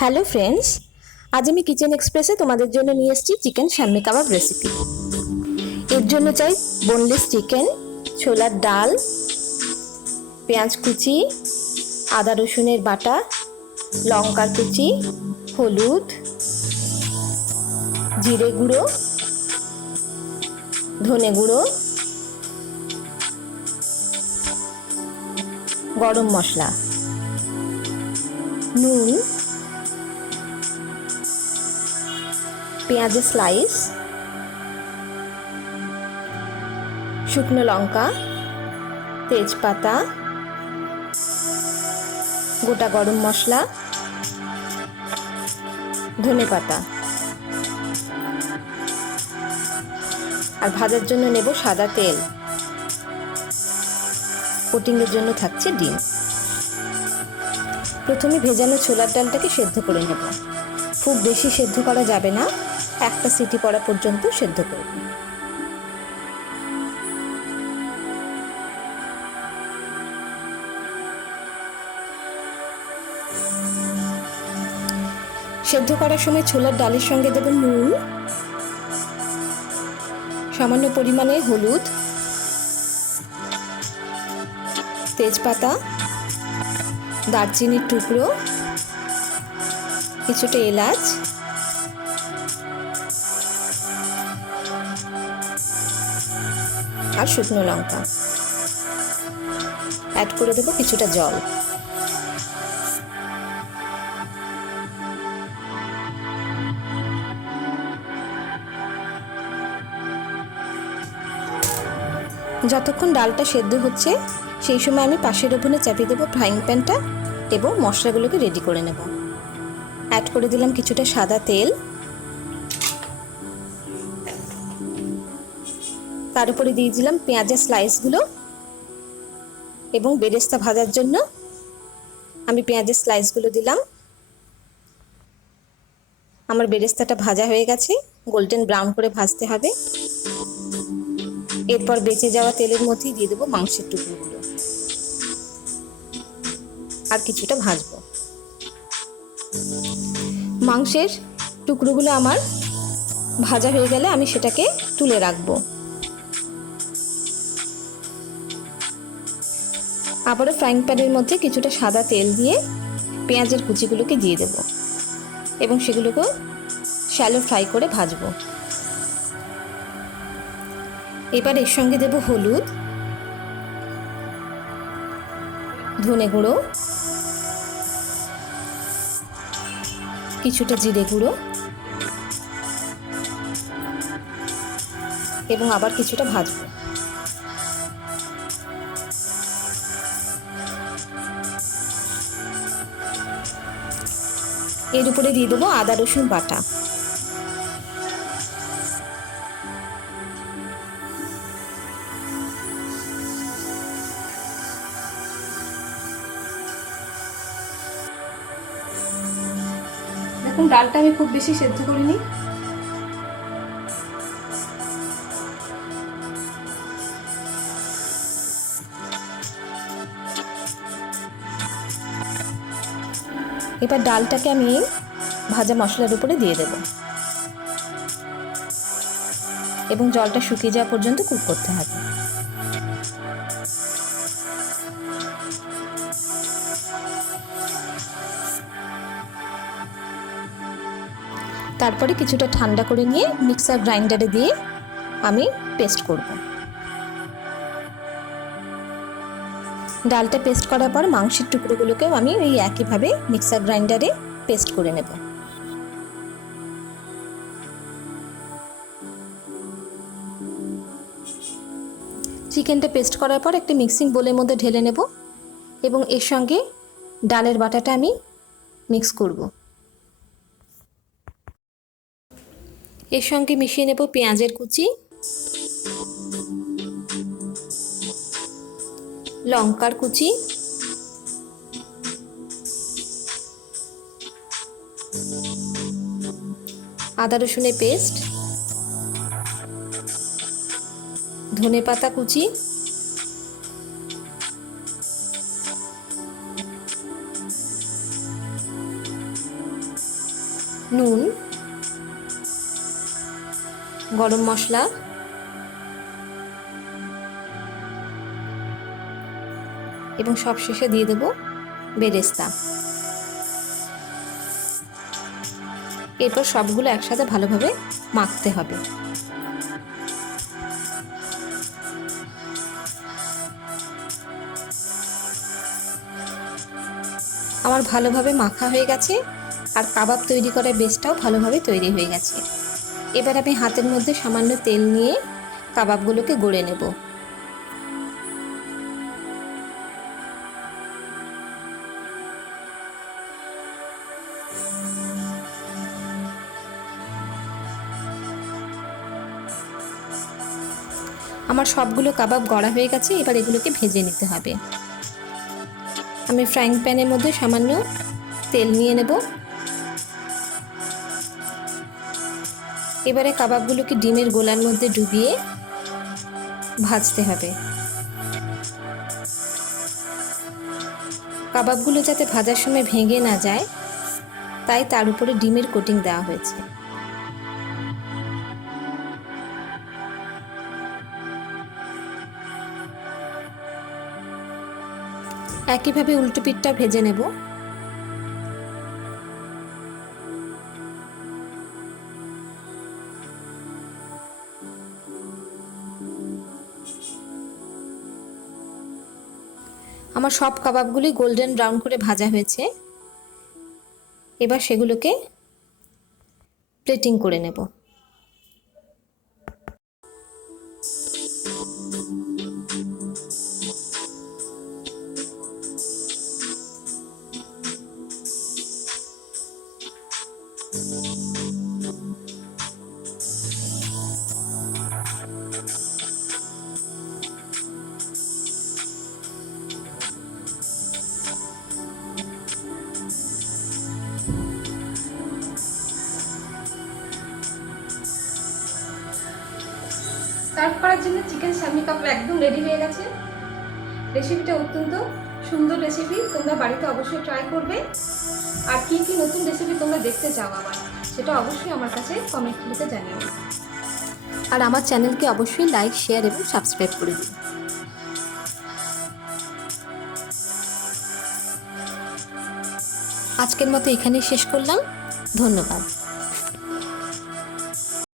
Hello friends, আজ আমি kitchen এক্সপ্রেসে তোমাদের জন্য নিয়ে এসেছি চিকেন শাম্মি কাবাব রেসিপি। এর জন্য চাই বোনলেস চিকেন, ছোলার ডাল, পেঁয়াজ কুচি, আদা রসুনের বাটা, লঙ্কার কুচি, হলুদ, জিরে গুঁড়ো, ধনে গুঁড়ো, গরম মশলা, নুন, পেঁয়াজের স্লাইস, শুকনো লঙ্কা, তেজপাতা, গোটা গরম মশলা, ধনেপাতা। আর ভাজার জন্য নেব সাদা তেল। কোটিংয়ের জন্য থাকছে ডিম। প্রথমে ভেজানো ছোলার ডালটাকে সেদ্ধ করে নেব। খুব বেশি সেদ্ধ করা যাবে না, একটা সিটি পড়া পর্যন্ত সেদ্ধ করব। সেদ্ধ করার সময় ছোলার ডালের সঙ্গে দেব নুন, সামান্য পরিমাণে হলুদ, তেজপাতা, দারচিনির টুকরো, কিছুটা এলাচ, আর শুকনো লঙ্কা। অ্যাড করে দেবো কিছুটা জল। যতক্ষণ ডালটা সেদ্ধ হচ্ছে সেই সময় আমি পাশের ওভেনে চাপিয়ে দেবো ফ্রাইং প্যানটা এবং মশলাগুলোকে রেডি করে নেব। অ্যাড করে দিলাম কিছুটা সাদা তেল। তার উপরে দিয়ে দিলাম পেঁয়াজের স্লাইসগুলো এবং বেরেস্তা ভাজার জন্য আমি পেঁয়াজের স্লাইসগুলো দিলাম। আমার বেরেস্তাটা ভাজা হয়ে গেছে, গোল্ডেন ব্রাউন করে ভাজতে হবে। এরপর বেঁচে যাওয়া তেলের মধ্যেই দিয়ে দেবো মাংসের টুকরোগুলো আর কিছুটা ভাজবো। মাংসের টুকরোগুলো আমার ভাজা হয়ে গেলে আমি সেটাকে তুলে রাখবো। আবারও ফ্রাইং প্যানের মধ্যে কিছুটা সাদা তেল দিয়ে পেঁয়াজের কুচিগুলোকে দিয়ে দেব এবং সেগুলোকে শ্যালো ফ্রাই করে ভাজবো। এবার এর সঙ্গে দেব হলুদ, ধনে গুঁড়ো, কিছুটা জিরে গুঁড়ো এবং আবার কিছুটা ভাজবো। এর উপরে দিয়ে দেবো আদা রসুন বাটা। দেখুন ডালটা আমি খুব বেশি সেদ্ধ করিনি। এবার ডালটাকে আমি ভাজা মশলার উপরে দিয়ে দেব এবং জলটা শুকিয়ে যাওয়া পর্যন্ত কুক করতে হবে। তারপরে কিছুটা ঠান্ডা করে নিয়ে মিক্সার গ্রাইন্ডারে দিয়ে আমি পেস্ট করব। ডালটা পেস্ট করার পর মাংসের টুকরোগুলোকেও আমি এই একইভাবে মিক্সার গ্রাইন্ডারে পেস্ট করে নেব। চিকেনটা পেস্ট করার পর একটা মিক্সিং বোলের মধ্যে ঢেলে নেব এবং এর সঙ্গে ডালের বাটাটা আমি মিক্স করব। এর সঙ্গে মিশিয়ে নেব পেঁয়াজের কুচি, লঙ্কার কুচি, আদা রসুনের পেস্ট, ধনেপাতা কুচি, নুন, গরম মশলা এবং সবশেষে দিয়ে দেব বেরেস্তা। এরপর সবগুলো একসাথে ভালোভাবে মাখতে হবে। আমার ভালোভাবে মাখা হয়ে গেছে আর কাবাব তৈরি করার বেসটাও ভালোভাবে তৈরি হয়ে গেছে। এবার আমি হাতের মধ্যে সামান্য তেল নিয়ে কাবাবগুলোকে গড়ে নেব। আমার সবগুলো কাবাব গড়া হয়ে গেছে, এবার এগুলোকে ভেজে নিতে হবে। আমি ফ্রাইং প্যানের মধ্যে সামান্য তেল নিয়ে নেব। এবারে কাবাবগুলোকে ডিমের গোলার মধ্যে ডুবিয়ে ভাজতে হবে। কাবাবগুলো যাতে ভাজার সময় ভেঙে না যায় তাই তার উপরে ডিমের কোটিং দেওয়া হয়েছে। একইভাবে উল্টো পিঠটা ভেজে নেব। আমার সব কাবাবগুলি গোল্ডেন ব্রাউন করে ভাজা হয়েছে। এবার সেগুলোকে প্লেটিং করে নেব। সার্ভ করার জন্য চিকেন শাম্মি কাবাব একদম রেডি হয়ে গেছে। রেসিপিটা অত্যন্ত সুন্দর রেসিপি, তোমরা বাড়িতে অবশ্যই ট্রাই করবে। আর কি কি নতুন রেসিপি তোমরা দেখতে চাও আবার সেটা অবশ্যই আমার কাছে কমেন্ট লিখে জানিও। আর আমার চ্যানেলকে অবশ্যই লাইক, শেয়ার এবং সাবস্ক্রাইব করে দিন। আজকের মতো এখানেই শেষ করলাম। ধন্যবাদ।